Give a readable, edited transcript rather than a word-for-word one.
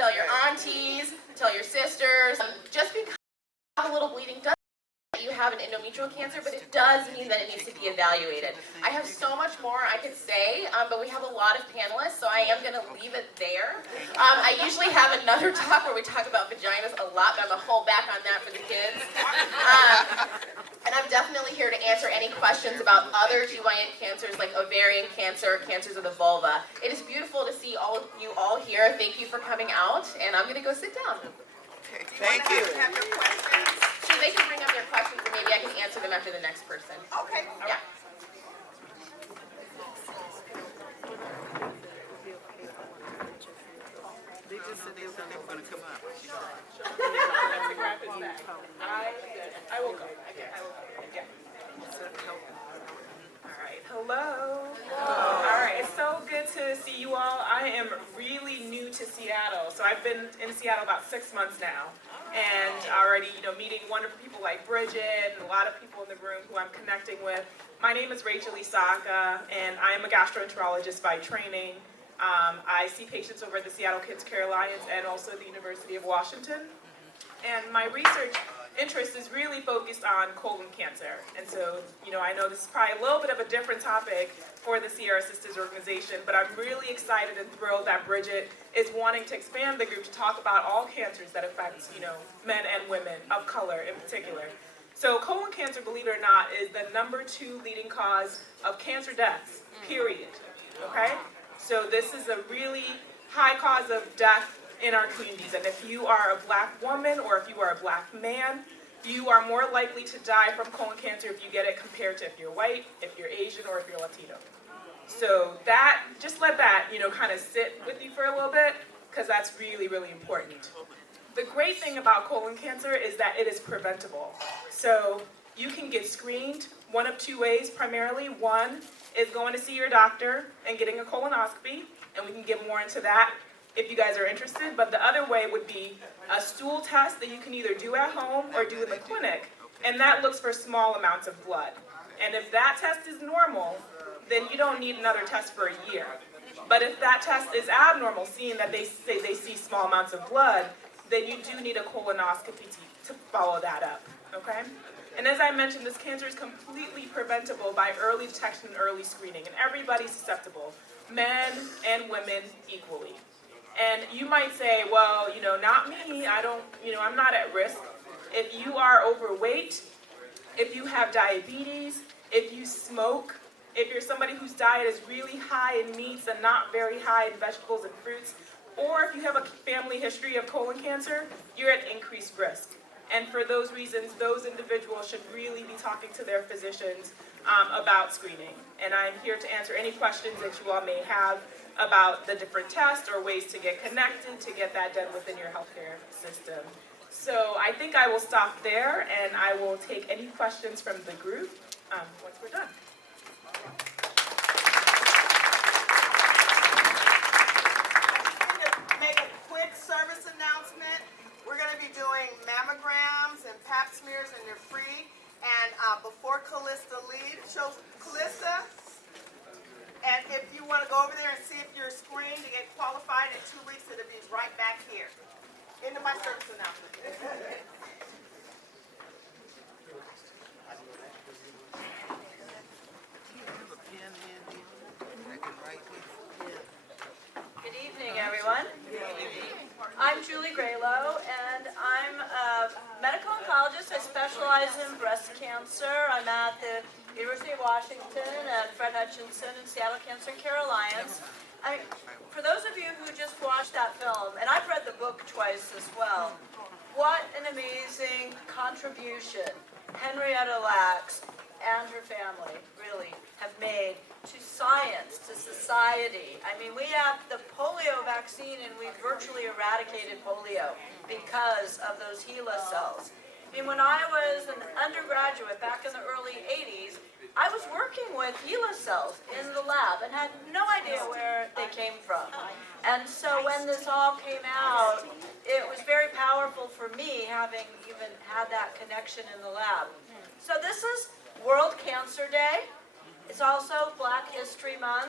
tell your aunties, tell your sisters. Just because you have a little bleeding doesn't mean that you have an endometrial cancer, but it does mean that it needs to be evaluated. I have so much more I could say, but we have a lot of panelists, so I am going to leave it there. I usually have another talk where we talk about vaginas a lot, but I'm going to hold back on that for the kids. And I'm definitely here to answer any questions about other GYN cancers like ovarian cancer, cancers of the vulva. It is beautiful to see all of you all here. Thank you for coming out, and I'm going to go sit down. Okay, thank you. Have your questions? Sure, they can bring up their questions, and maybe I can answer them after the next person. Okay. Yeah. They just said they were going to come up. I will go. Yeah. All right. Hello. All right. It's so good to see you all. I am really new to Seattle, so I've been in Seattle about 6 months now, and already, meeting wonderful people like Bridget and a lot of people in the room who I'm connecting with. My name is Rachel Isaka, and I am a gastroenterologist by training. I see patients over at the Seattle Kids Care Alliance and also the University of Washington. And my research interest is really focused on colon cancer. And so, I know this is probably a little bit of a different topic for the Sierra Sisters organization, but I'm really excited and thrilled that Bridget is wanting to expand the group to talk about all cancers that affect, men and women of color in particular. So colon cancer, believe it or not, is the #2 leading cause of cancer deaths, period. Okay? So this is a really high cause of death in our communities. And if you are a black woman or if you are a black man, you are more likely to die from colon cancer if you get it compared to if you're white, if you're Asian, or if you're Latino. So that, just let that, kind of sit with you for a little bit, because that's really, really important. The great thing about colon cancer is that it is preventable. So you can get screened one of 2 ways primarily. One is going to see your doctor and getting a colonoscopy, and we can get more into that if you guys are interested. But the other way would be a stool test that you can either do at home or do in the clinic, and that looks for small amounts of blood. And if that test is normal, then you don't need another test for a year. But if that test is abnormal, seeing that they say they see small amounts of blood, then you do need a colonoscopy to follow that up, okay? And as I mentioned, this cancer is completely preventable by early detection and early screening, and everybody's susceptible, men and women equally. And you might say, well, not me, I'm not at risk. If you are overweight, if you have diabetes, if you smoke, if you're somebody whose diet is really high in meats and not very high in vegetables and fruits, or if you have a family history of colon cancer, you're at increased risk. And for those reasons, those individuals should really be talking to their physicians about screening. And I'm here to answer any questions that you all may have about the different tests or ways to get connected to get that done within your healthcare system. So I think I will stop there, and I will take any questions from the group once we're done. Make a quick service announcement. We're going to be doing mammograms and pap smears, and they're free. And before Callista leaves, show Callista. And if you want to go over there and see if you're screened to get qualified in 2 weeks, it'll be right back here. Into my service announcement. Good evening, everyone. I'm Julie Graylow, and I'm a medical oncologist. I specialize in breast cancer. I'm at the University of Washington and Fred Hutchinson and Seattle Cancer Care Alliance. For those of you who just watched that film, and I've read the book twice as well, what an amazing contribution Henrietta Lacks and her family really have made to science, to society. I mean, we have the polio vaccine, and we virtually eradicated polio because of those HeLa cells. I mean, when I was an undergraduate back in the early 80s, I was working with HeLa cells in the lab and had no idea where they came from. And so when this all came out, it was very powerful for me, having even had that connection in the lab. So this is World Cancer Day. It's also Black History Month.